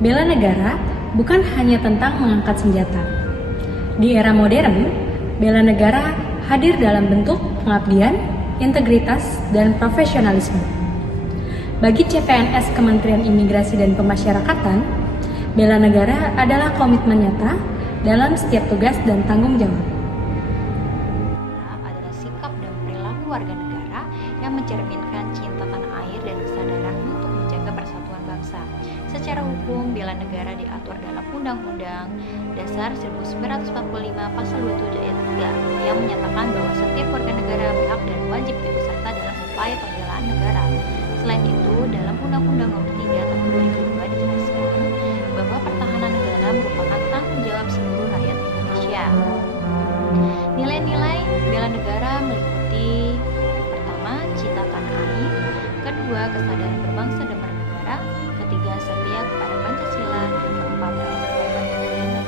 Bela negara bukan hanya tentang mengangkat senjata. Di era modern, bela negara hadir dalam bentuk pengabdian, integritas, dan profesionalisme. Bagi CPNS Kementerian Imigrasi dan Pemasyarakatan, bela negara adalah komitmen nyata dalam setiap tugas dan tanggung jawab. Adalah sikap dan perilaku warga negara yang mencerminkan cinta tanah air dan kesadaran untuk menjaga persatuan bangsa. Secara hukum, bela negara diatur dalam Undang-Undang Dasar 1945 Pasal 27 Ayat 3 yang menyatakan bahwa setiap warga negara berhak dan wajib ikut serta dalam upaya pembelaan negara. Selain itu, dalam Undang-Undang Nomor 3 Tahun 2002 dijelaskan bahwa pertahanan negara merupakan tanggung jawab seluruh rakyat Indonesia. Nilai-nilai bela negara meliputi: pertama, cinta tanah air; kedua, kesadaran berbangsa dan bernegara; ketiga, setia kepada Pancasila; keempat, rela berkorban demi negara.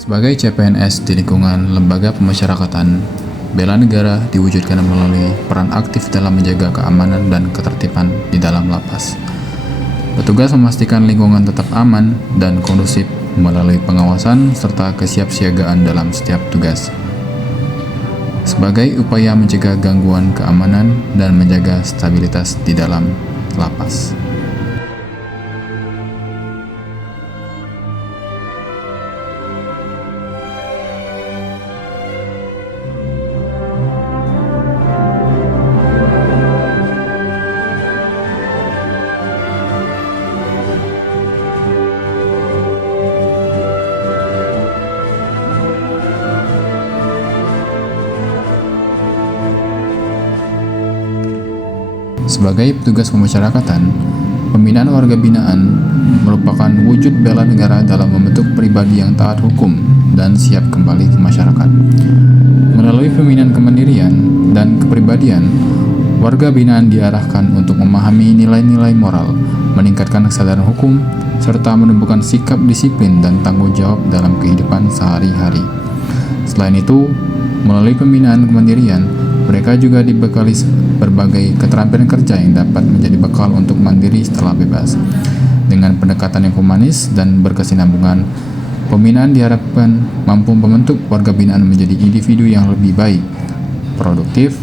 Sebagai CPNS di lingkungan lembaga pemasyarakatan, bela negara diwujudkan melalui peran aktif dalam menjaga keamanan dan ketertiban di dalam lapas. Petugas memastikan lingkungan tetap aman dan kondusif melalui pengawasan serta kesiapsiagaan dalam setiap tugas. Sebagai upaya mencegah gangguan keamanan dan menjaga stabilitas di dalam lapas. Sebagai petugas pemasyarakatan, pembinaan warga binaan merupakan wujud bela negara dalam membentuk pribadi yang taat hukum dan siap kembali ke masyarakat. Melalui pembinaan kemandirian dan kepribadian, warga binaan diarahkan untuk memahami nilai-nilai moral, meningkatkan kesadaran hukum, serta menumbuhkan sikap disiplin dan tanggung jawab dalam kehidupan sehari-hari. Selain itu, melalui pembinaan kemandirian, mereka juga dibekali berbagai keterampilan kerja yang dapat menjadi bekal untuk mandiri setelah bebas. Dengan pendekatan yang humanis dan berkesinambungan, pembinaan diharapkan mampu membentuk warga binaan menjadi individu yang lebih baik, produktif,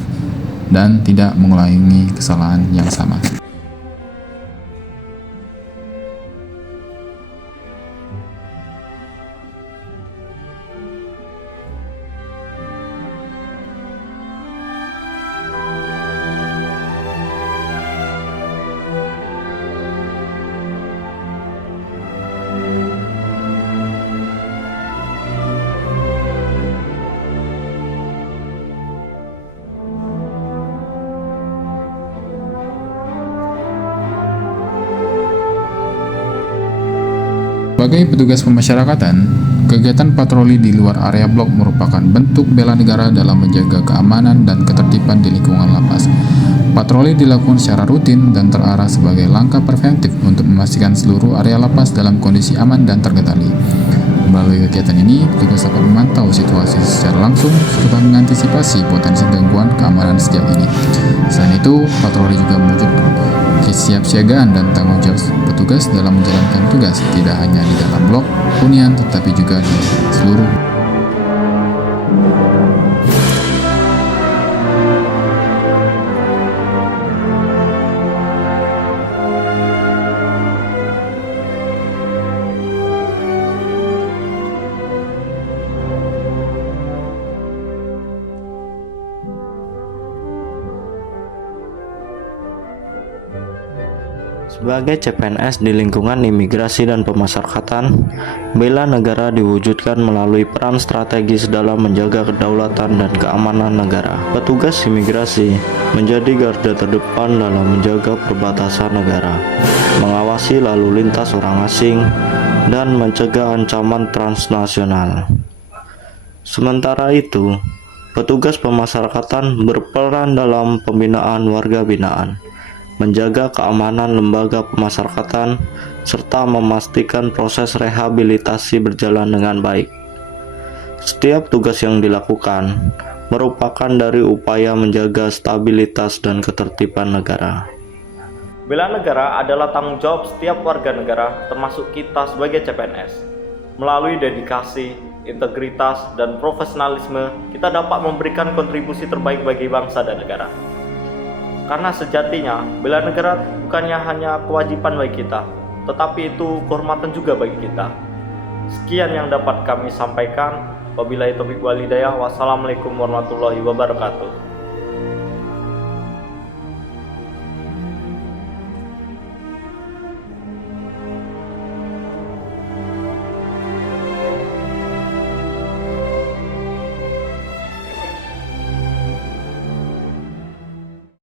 dan tidak mengulangi kesalahan yang sama. Sebagai petugas pemasyarakatan, kegiatan patroli di luar area blok merupakan bentuk bela negara dalam menjaga keamanan dan ketertiban di lingkungan lapas. Patroli dilakukan secara rutin dan terarah sebagai langkah preventif untuk memastikan seluruh area lapas dalam kondisi aman dan terkendali. Melalui kegiatan ini, petugas dapat memantau situasi secara langsung serta mengantisipasi potensi gangguan keamanan sejak ini. Selain itu, patroli juga mewujud kesiapsiagaan dan tanggung jawab petugas dalam menjalankan tugas tidak hanya di dalam blok hunian tetapi juga di seluruh. Sebagai CPNS di lingkungan imigrasi dan pemasyarakatan, bela negara diwujudkan melalui peran strategis dalam menjaga kedaulatan dan keamanan negara. Petugas imigrasi menjadi garda terdepan dalam menjaga perbatasan negara, mengawasi lalu lintas orang asing, dan mencegah ancaman transnasional. Sementara itu, petugas pemasyarakatan berperan dalam pembinaan warga binaan, menjaga keamanan lembaga pemasyarakatan, serta memastikan proses rehabilitasi berjalan dengan baik. Setiap tugas yang dilakukan merupakan dari upaya menjaga stabilitas dan ketertiban negara. Bela negara adalah tanggung jawab setiap warga negara, termasuk kita sebagai CPNS. Melalui dedikasi, integritas, dan profesionalisme, kita dapat memberikan kontribusi terbaik bagi bangsa dan negara. Karena sejatinya, bela negara bukannya hanya kewajiban bagi kita, tetapi itu kehormatan juga bagi kita. Sekian yang dapat kami sampaikan. Wabillahi taufiq wal hidayah. Wassalamualaikum warahmatullahi wabarakatuh.